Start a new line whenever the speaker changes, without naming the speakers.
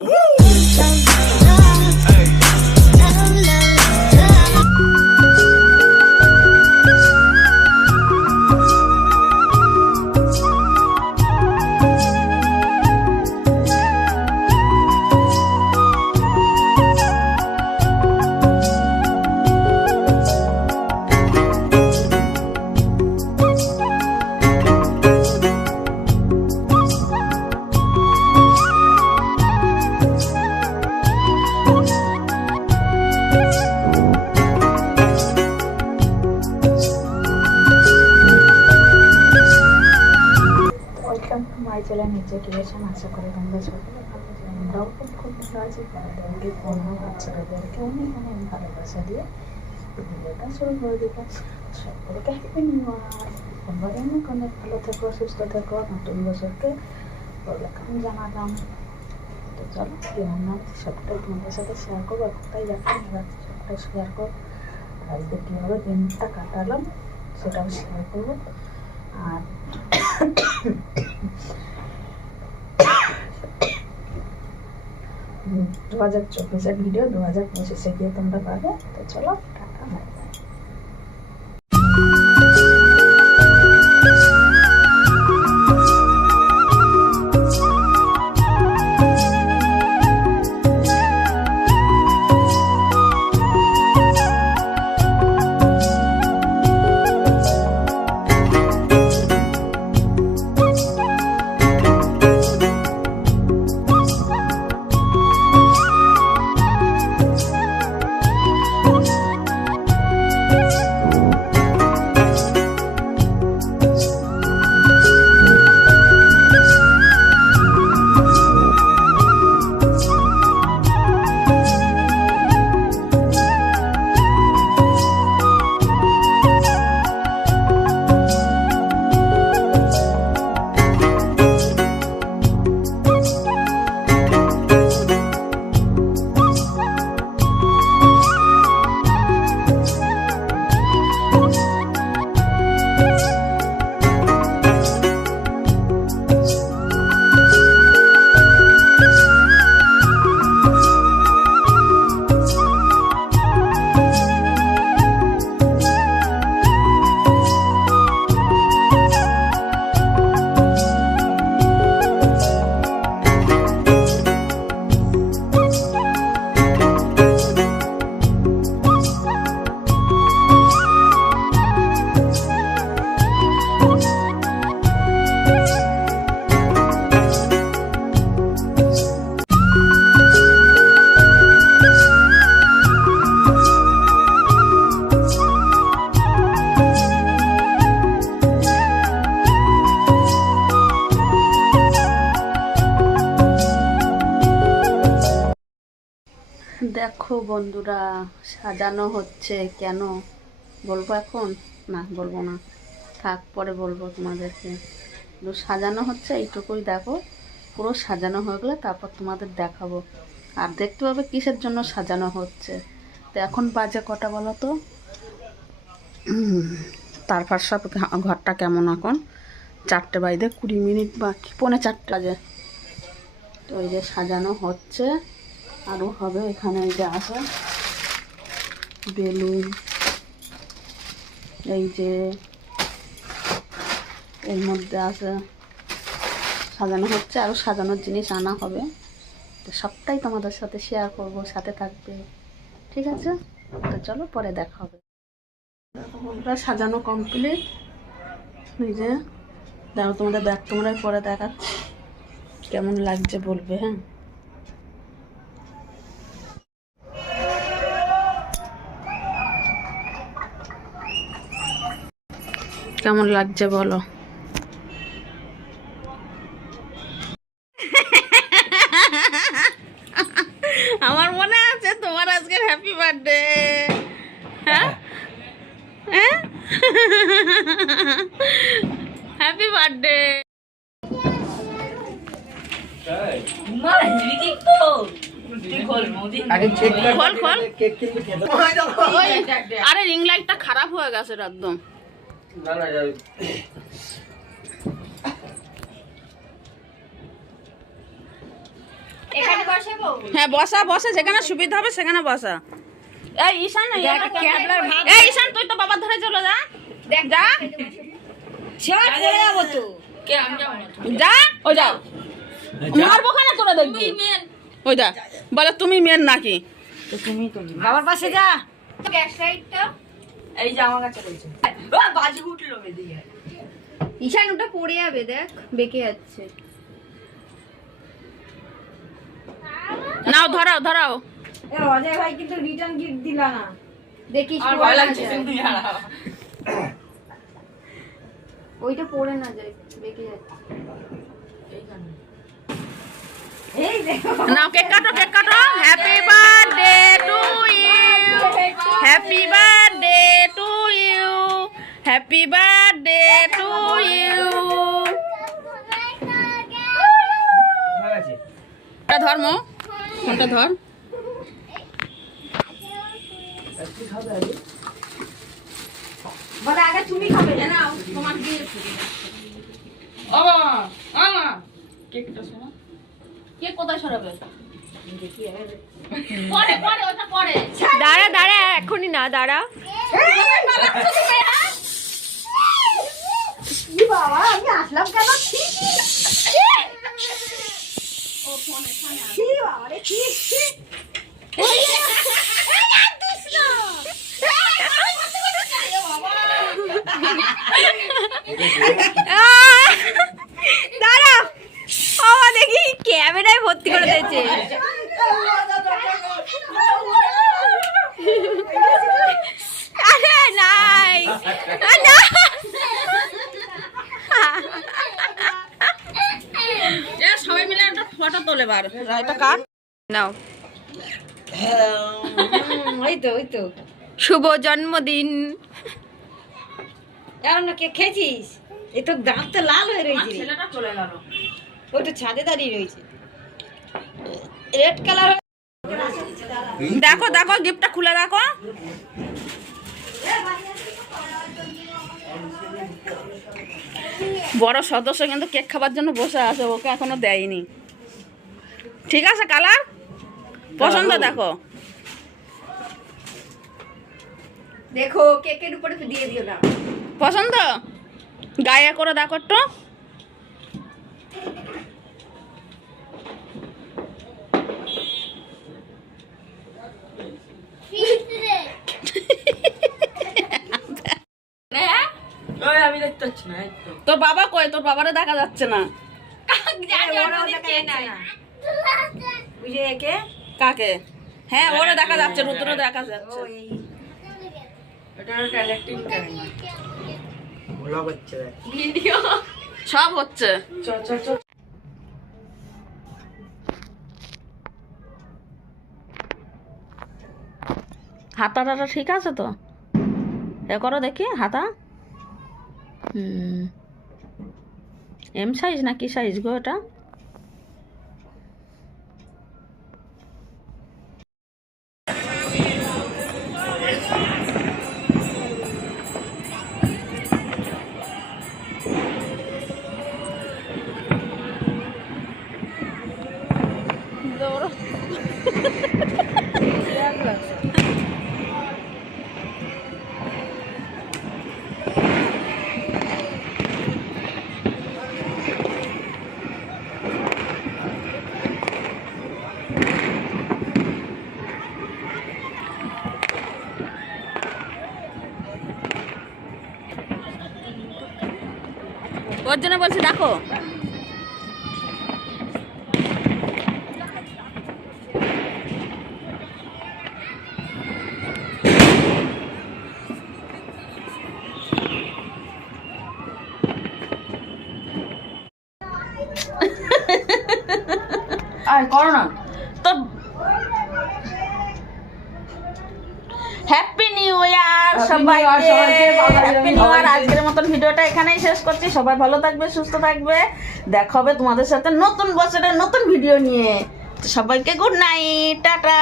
Welcome নিচে creation আশা করি তোমরা সকলে ভালো আছো আমরাও খুব খুব ভালো আছি তোমাদেরকে পণ্য বাচ্চাদেরকে অনেক অনেক ভালোবাসা দিয়ে ভিডিওটা শুরু করে দিলাম সকলকে হ্যাপি নিউ ইয়ার তোমরা অনেক অনেক ভালো থেকো, সুস্থ থেকো, নতুন বছরকে ওয়েলকাম জানালাম। তো চলো, কি রান্না সবটাই তোমাদের সাথে শেয়ার করব, একটাই এবার সবটাই শেয়ার করব। আজকে কীভাবে দিনটা কাটালাম, সেটাও শেয়ার করব। আর দু হাজার চব্বিশের ভিডিও দু হাজার পঁচিশে গিয়ে তোমরা পাবে। তো চলো, টাটা বাই বাই
বন্ধুরা, সাজানো হচ্ছে কেন? বলব এখন? না, বলব না। থাক, পরে বলব তোমাদেরকে। সাজানো হচ্ছে, এইটুকুই দেখো। পুরো সাজানো হয়ে গেলে তারপর তোমাদের দেখাবো। আর দেখতে পাবে কিসের জন্য সাজানো হচ্ছে। তো এখন বাজে কটা বলো তো? তারপর সব ঘরটা কেমন এখন? চারটে বাইদে কুড়ি মিনিট বাকি, পৌনে চারটে বাজে। তো এই যে সাজানো হচ্ছে। আরও হবে, এখানে এই যে আছে। বেলুন, এই যে এর মধ্যে আছে, সাজানো হচ্ছে আরও সাজানোর জিনিস আনা হবে। তো সবটাই তোমাদের সাথে শেয়ার করব, সাথে থাকবে। ঠিক আছে? তো চলো, পরে দেখা হবে। বন্ধুরা সাজানো কমপ্লিট যে দেখো তোমাদের ব্যাগ তোমরা পরে দেখাচ্ছি। কেমন লাগছে বলবে হ্যাঁ? কেমন লাগছে বলো? আমার মনে আছে তোমার আজকে হ্যাপি বার্থডে হ্যাঁ? হ্যাঁ? হ্যাপি বার্থডে
আগে চেক
খোল খোল।
কেক কিন্তু খেতে
আরে রিং লাইটটা খারাপ হয়ে গেছে রে একদম।
না না বসাবো?
হ্যাঁ বসা বসা যেখানে সুবিধা হবে সেখানে বসা। এই ঈশান এই ঈশান তুই তো বাবার ধরে চলে যা।
দেখ
যা।
চল চলে যাব তো।
যা ও যাও। মারবো খানা তোরা দেখবি? ওই দা বলে তুমি মেন নাকি?
বাবার পাশে যা।
গ্যাস লাইটটা।
এই যে আমার কাছে রয়েছে বাজি উঠল এদিকে।
ঈশান ওটা পড়ে যাবে দেখ বেঁকে যাচ্ছে।
নাও ধরাও ধরাও।
অজয় ভাই কিন্তু রিটার্ন গিফট দিলা না।
দেখিস
ভয় লাগছে
ওইটা পড়ে না যায় বেঁকে যাচ্ছে।
এই দেখো
নাও কেক কাটো কেক কাটো। Happy birthday to you happy birthday to you happy birthday to you ধর মো। ফোনটা ধর।
বলে আগে তুমি খাবে।
নাও তোমার গিফট
ও আমা কেকটা শোনা।
কে কোথায় সরাবে পরে পরে ওটা পরে
দাঁড়া দাঁড়া এখনই না দাঁড়া
বাবা আমি আসলাম কেন ছি, ছি বাবা রে ছি ছি
দাঁড়া ও দেখি ক্যামেরায় ভর্তি করে দিয়েছে আরে নাই আ, না
এ সবাই মিলে একটা বার এটা কাট
নাও।
ওই তো ওই তো।
শুভ জন্মদিন।
এখন না কে খেয়েছিস? এই তো দাঁত তো লাল হয়ে রয়েছে
ছেলেটা চলে গেল।
ওই তো ছাদে দাঁড়িয়ে রয়েছে। রেড কালার
দেখো দেখো গিফটটা খুলে দেখো। বড় সদস্য কিন্তু কেক খাবার জন্য বসে আছে ওকে এখনও দেয়নি। ঠিক আছে কালার? পছন্দ দেখো।
দেখো কেকের উপরে তো দিয়ে দিও না।
পছন্দ? গায়ে করে দেখো একটু।
ওই আমি দেখতে পাচ্ছি না এই তো।
তোর বাবা কই? তোর বাবারে দেখা যাচ্ছে না।
বুঝে একে?
কাকে? হ্যাঁ ওরে দেখা যাচ্ছে রুদ্র দেখা যাচ্ছে।
ওই।
সব হচ্ছে।
চ চ চ।
হাতা টাতা ঠিক আছে তো? এ করো দেখি হাতা। হুম। এম সাইজ না কি সাইজ গো এটা? ওর বলছি দেখো
আয় করো না
তো হ্যাপি নিউ ইয়ার
Happy
সবাই
New Year সবাইকে,
হ্যাপি নিউ ইয়ার আজকের মতন ভিডিওটা এখানেই শেষ করছি। সবাই ভালো থাকবে সুস্থ থাকবে। দেখা হবে তোমাদের সাথে নতুন বছরের নতুন ভিডিও নিয়ে। সবাইকে গুড নাইট টাটা।